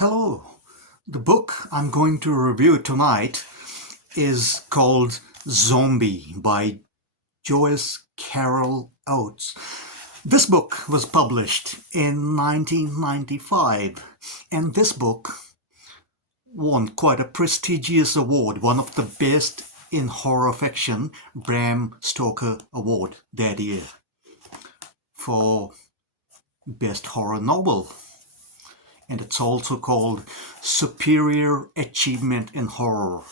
Hello. The book I'm going to review tonight is called Zombie by Joyce Carol Oates. This book was published in 1995, and this book won quite a prestigious award, one of the best in horror fiction, Bram Stoker Award that year for Best Horror Novel. And it's also called Superior Achievement in Horror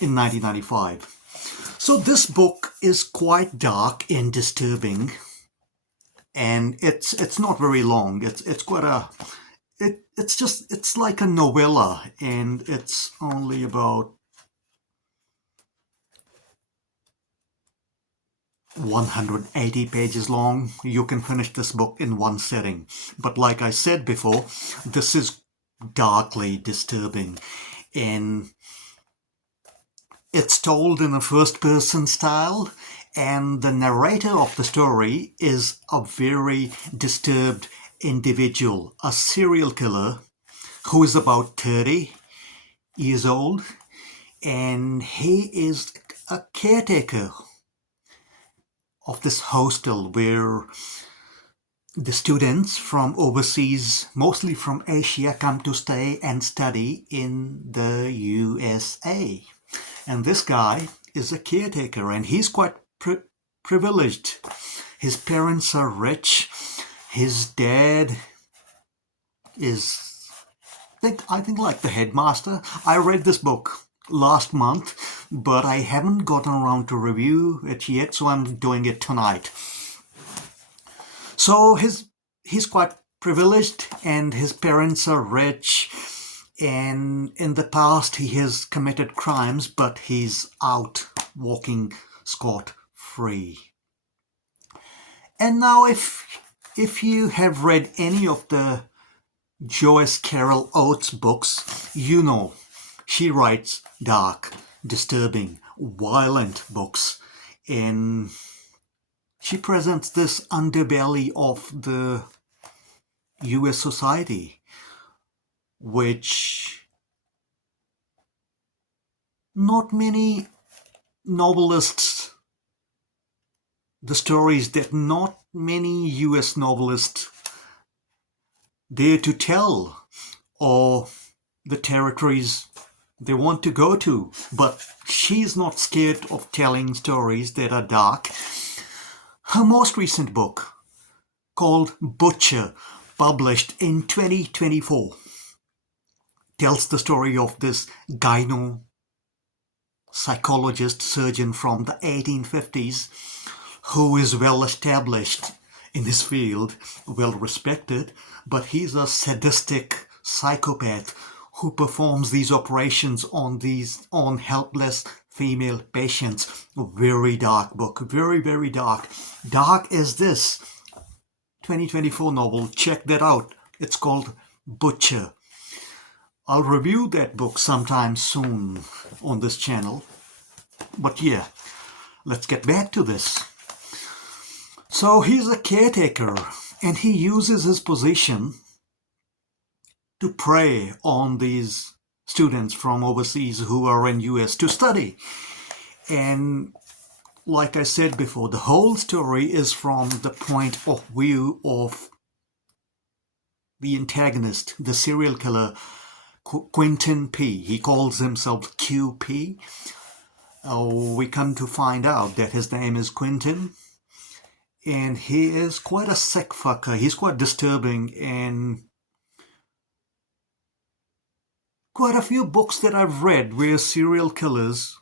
in 1995. So this book is quite dark and disturbing, and it's not very long. It's quite a it's like a novella, and it's only about 180 pages long. You can finish this book in one sitting. But like I said before, this is darkly disturbing, and it's told in a first-person style, and the narrator of the story is a very disturbed individual, a serial killer who is about 30 years old, and he is a caretaker of this hostel where the students from overseas, mostly from Asia, come to stay and study in the USA. And this guy is a caretaker, and he's quite privileged. His parents are rich. His dad is, I think like the headmaster. I read this book last month, but I haven't gotten around to review it yet, so I'm doing it tonight. So he's quite privileged, and his parents are rich, and in the past he has committed crimes, but he's out walking scot-free. And now if you have read any of the Joyce Carol Oates books, you know she writes dark, disturbing, violent books, and she presents this underbelly of the US society, which not many novelists, the stories that not many US novelists dare to tell, or the territories they want to go to. But she's not scared of telling stories that are dark. Her most recent book, called Butcher, published in 2024, tells the story of this gyno-psychologist surgeon from the 1850s who is well established in his field, well respected, but he's a sadistic psychopath who performs these operations on helpless female patients. A very dark book, very, very dark. Dark as this 2024 novel. Check that out. It's called Butcher. I'll review that book sometime soon on this channel. But yeah, let's get back to this. So he's a caretaker, and he uses his position to prey on these students from overseas who are in US to study. And like I said before, the whole story is from the point of view of the antagonist, the serial killer, Quentin P. He calls himself QP. We come to find out that his name is Quentin, and he is quite a sick fucker. He's quite disturbing, and quite a few books that I've read where serial killers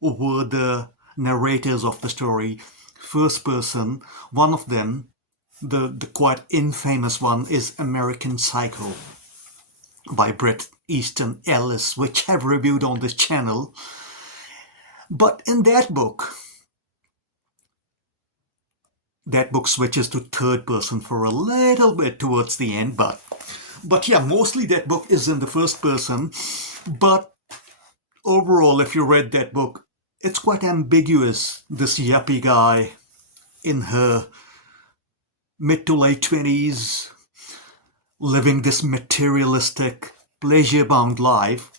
were the narrators of the story, first person. One of them, the quite infamous one, is American Psycho by Bret Easton Ellis, which I've reviewed on this channel. But in that book switches to third person for a little bit towards the end, but yeah, mostly that book is in the first person. But overall, if you read that book, it's quite ambiguous. This yuppie guy in her mid to late 20s living this materialistic, pleasure-bound life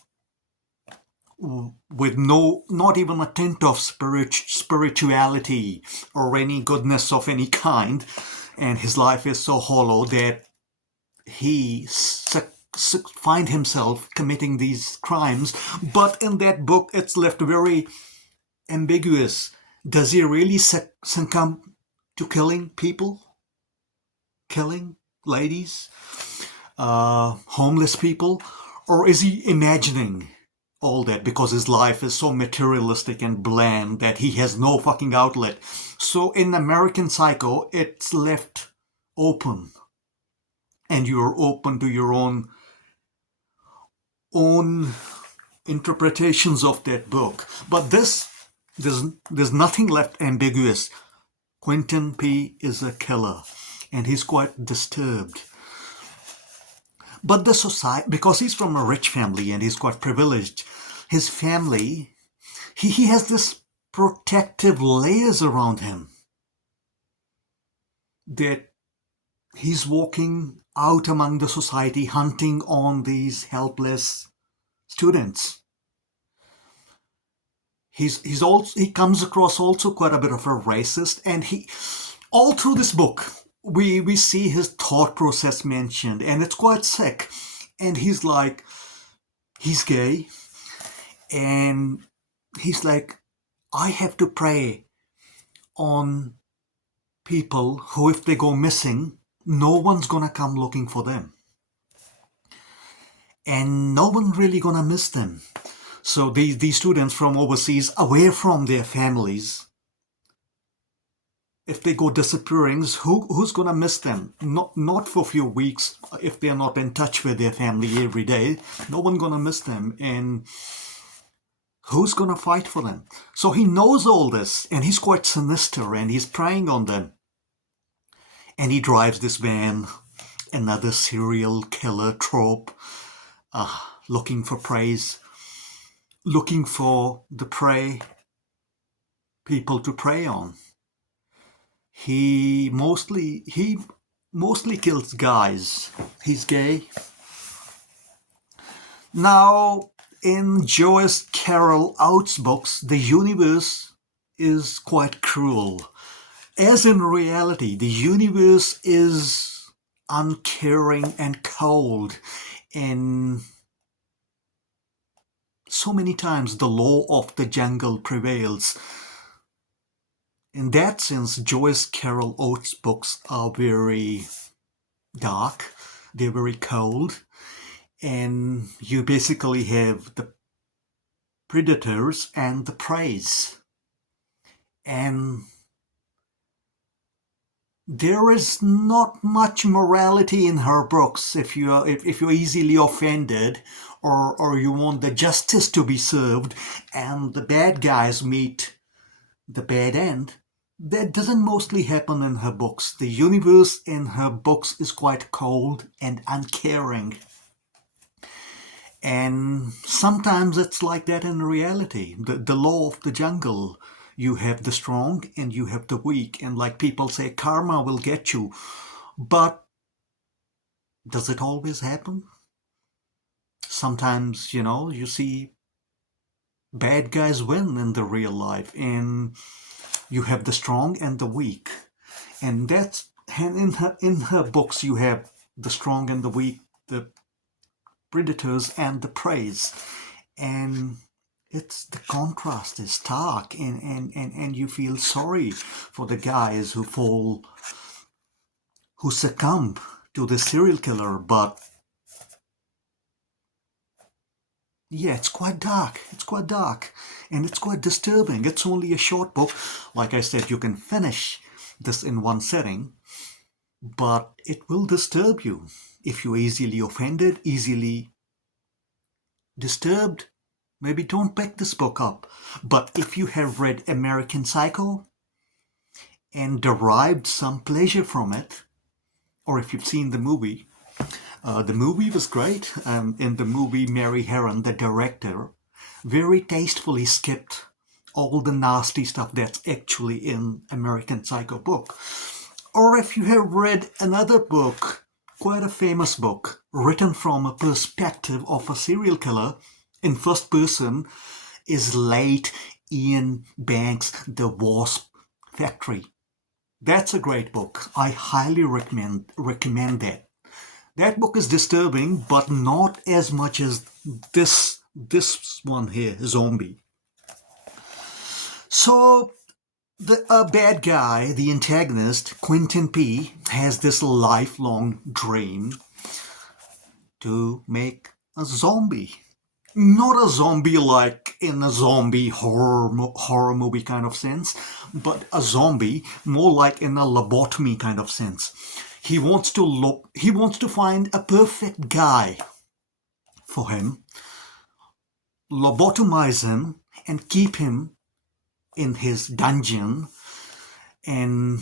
with not even a tint of spirituality or any goodness of any kind, and his life is so hollow that he find himself committing these crimes. But in that book, it's left very ambiguous. Does he really succumb to killing people, killing ladies, homeless people, or is he imagining all that because his life is so materialistic and bland that he has no fucking outlet? So in American Psycho, it's left open, and you're open to your own interpretations of that book. But there's nothing left ambiguous. Quentin P. is a killer, and he's quite disturbed. But the society, because he's from a rich family and he's quite privileged, his family, he has this protective layers around him that he's walking out among the society hunting on these helpless students. He comes across also quite a bit of a racist, and he all through this book we see his thought process mentioned, and it's quite sick. And he's like, he's gay, and he's like, I have to prey on people who, if they go missing, no one's gonna come looking for them, and no one really gonna miss them. So these students from overseas, away from their families, if they go disappearing, who's gonna miss them? Not for a few weeks, if they're not in touch with their family every day. No one gonna miss them, and who's gonna fight for them? So he knows all this, and he's quite sinister, and he's preying on them. And he drives this van, another serial killer trope, looking for praise, looking for the prey, people to prey on. He mostly kills guys. He's gay. Now, in Joyce Carol Oates' books, the universe is quite cruel. As in reality, the universe is uncaring and cold, and so many times the law of the jungle prevails. In that sense, Joyce Carol Oates' books are very dark, they're very cold, and you basically have the predators and the preys. And there is not much morality in her books. If you're easily offended, or you want the justice to be served, and the bad guys meet the bad end, that doesn't mostly happen in her books. The universe in her books is quite cold and uncaring. And sometimes it's like that in reality. The law of the jungle. You have the strong and you have the weak. And like people say, karma will get you. But does it always happen? Sometimes, you see bad guys win in the real life. And you have the strong and the weak. And in her books you have the strong and the weak, the predators and the preys. And it's the contrast is stark, and you feel sorry for the guys who succumb to the serial killer. But yeah, it's quite dark. And it's quite disturbing. It's only a short book. Like I said, you can finish this in one setting, but it will disturb you. If you're easily offended, easily disturbed, maybe don't pick this book up. But if you have read American Psycho and derived some pleasure from it, or if you've seen the movie was great. In the movie, Mary Herron, the director, very tastefully skipped all the nasty stuff that's actually in American Psycho book. Or if you have read another book quite a famous book written from a perspective of a serial killer in first person is late Ian Banks' The Wasp Factory. That's a great book. I highly recommend that. That book is disturbing, but not as much as this one here, Zombie. So the bad guy, the antagonist, Quentin P, has this lifelong dream to make a zombie. Not a zombie like in a zombie horror movie kind of sense, but a zombie more like in a lobotomy kind of sense. He wants to find a perfect guy for him, lobotomize him, and keep him in his dungeon, and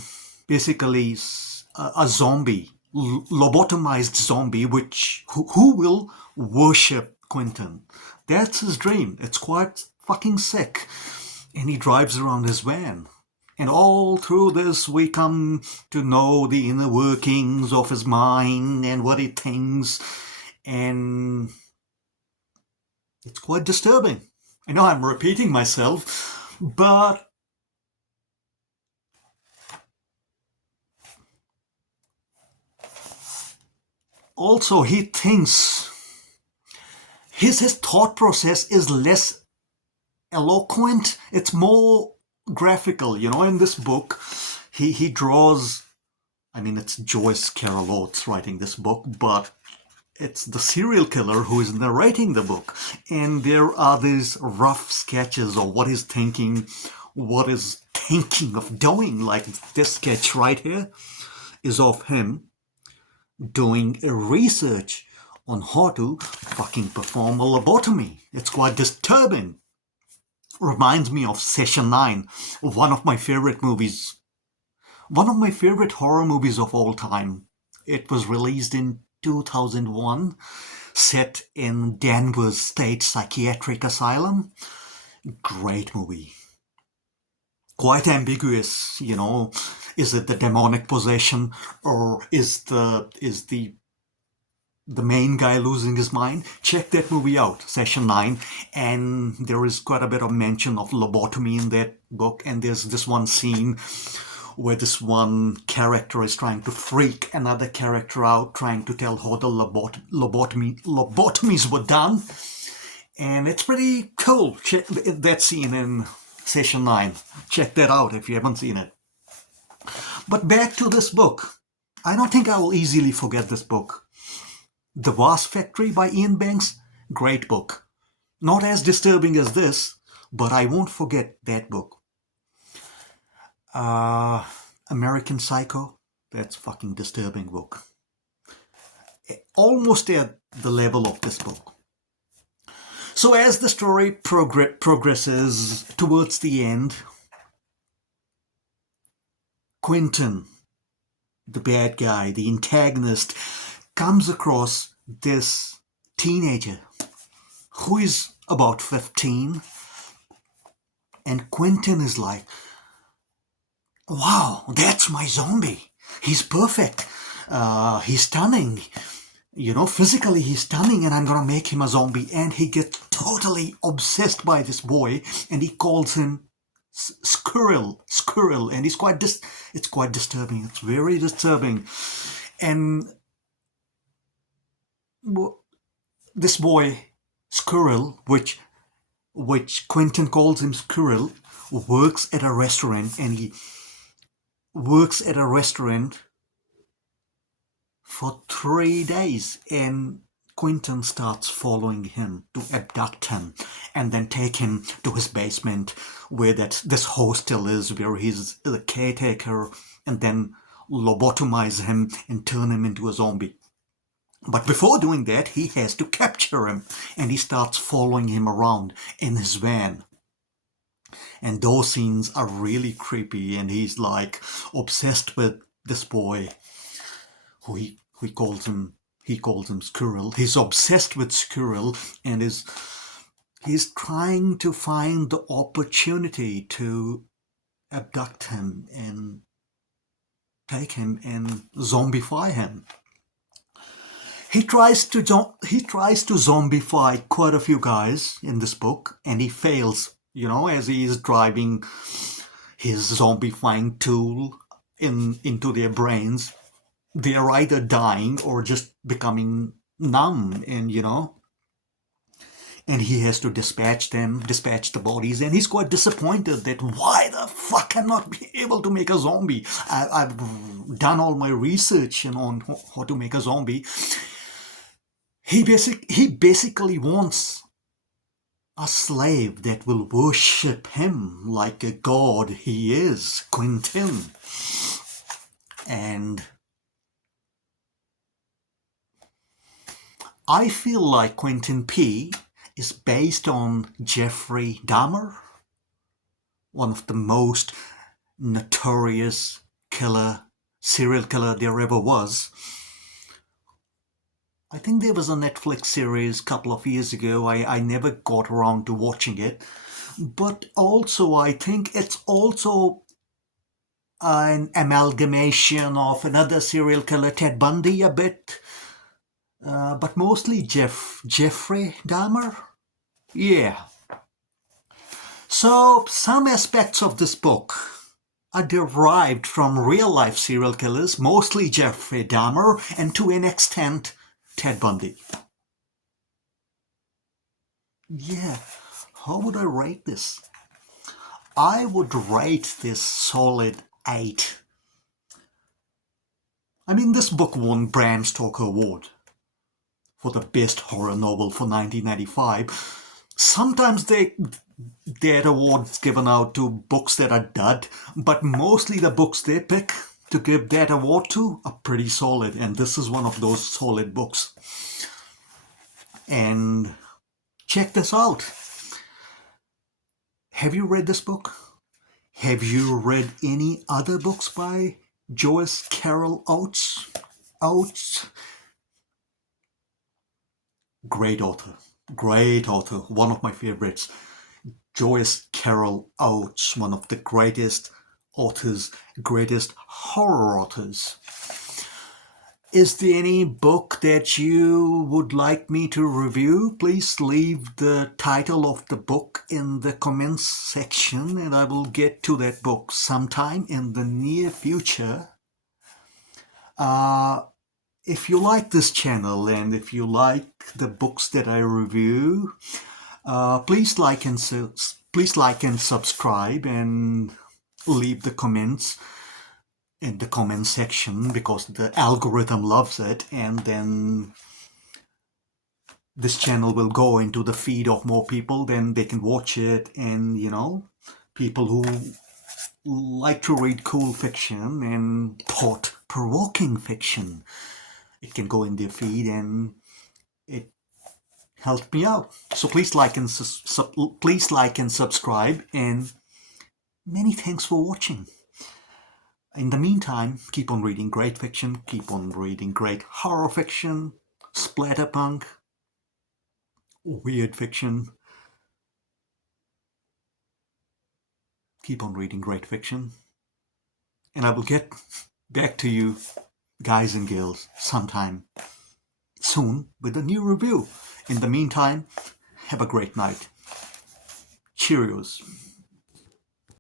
basically a zombie, lobotomized zombie, who will worship Quentin. That's his dream. It's quite fucking sick. And he drives around his van. And all through this, we come to know the inner workings of his mind and what he thinks. And it's quite disturbing. I know I'm repeating myself, but also he thinks his thought process is less eloquent. It's more graphical. In this book, he draws. I mean, it's Joyce Carol Oates writing this book, but it's the serial killer who is narrating the book. And there are these rough sketches of what he's thinking, of doing. Like this sketch right here is of him doing a research on how to fucking perform a lobotomy. It's quite disturbing. Reminds me of Session 9, one of my favorite movies. One of my favorite horror movies of all time. It was released in 2001, set in Denver's State Psychiatric Asylum. Great movie. Quite ambiguous, Is it the demonic possession, or is the main guy losing his mind? Check that movie out, Session 9, and there is quite a bit of mention of lobotomy in that book, and there's this one scene where this one character is trying to freak another character out, trying to tell how the lobotomies were done, and it's pretty cool. Check that scene in Session 9. Check that out if you haven't seen it. But back to this book. I don't think I will easily forget this book. The Wasp Factory by Ian Banks, great book. Not as disturbing as this, but I won't forget that book. American Psycho, that's fucking disturbing book. Almost at the level of this book. So as the story progresses towards the end, Quentin, the bad guy, the antagonist, comes across this teenager who is about 15, and Quentin is like, wow, that's my zombie. He's perfect. He's stunning. Physically he's stunning, and I'm gonna make him a zombie. And he gets totally obsessed by this boy, and he calls him Squirrel, and it's quite disturbing. It's very disturbing. And this boy, Squirrel, which Quentin calls him Squirrel, works at a restaurant, and he works at a restaurant for 3 days, and Quentin starts following him to abduct him and then take him to his basement where this hostel is, where he's the caretaker, and then lobotomize him and turn him into a zombie. But before doing that, he has to capture him, and he starts following him around in his van. And those scenes are really creepy, and he's like obsessed with this boy who he calls him Squirrel. He's obsessed with Squirrel, and he's trying to find the opportunity to abduct him and take him and zombify him. he tries to zombify quite a few guys in this book, and he fails. As he is driving his zombifying tool into their brains, they are either dying or just becoming numb, and he has to dispatch the bodies, and he's quite disappointed that why the fuck I'm not able to make a zombie. I've done all my research on how to make a zombie. He basically wants a slave that will worship him like a god he is, Quentin. And I feel like Quentin P. is based on Jeffrey Dahmer, one of the most notorious serial killer there ever was. I think there was a Netflix series a couple of years ago. I never got around to watching it. But also, I think it's also an amalgamation of another serial killer, Ted Bundy, a bit. But mostly Jeffrey Dahmer. Yeah. So, some aspects of this book are derived from real-life serial killers, mostly Jeffrey Dahmer, and to an extent, Ted Bundy. Yeah, how would I rate this? I would rate this solid 8. I mean, this book won Bram Stoker Award for the best horror novel for 1995. Sometimes that award's given out to books that are dud, but mostly the books they pick to give that award to are pretty solid, and this is one of those solid books. And check this out. Have you read this book? Have you read any other books by Joyce Carol Oates? Great author, one of my favorites. Joyce Carol Oates, one of the greatest authors, greatest horror authors. Is there any book that you would like me to review? Please leave the title of the book in the comments section, and I will get to that book sometime in the near future. If you like this channel and if you like the books that I review, please like and subscribe and leave the comments in the comment section, because the algorithm loves it, and then this channel will go into the feed of more people, then they can watch it, and people who like to read cool fiction and thought-provoking fiction, it can go in their feed, and it helped me out. So please like and subscribe, and many thanks for watching. In the meantime, keep on reading great fiction, keep on reading great horror fiction, splatterpunk, weird fiction. Keep on reading great fiction. And I will get back to you, guys and girls, sometime soon with a new review. In the meantime, have a great night. Cheerios.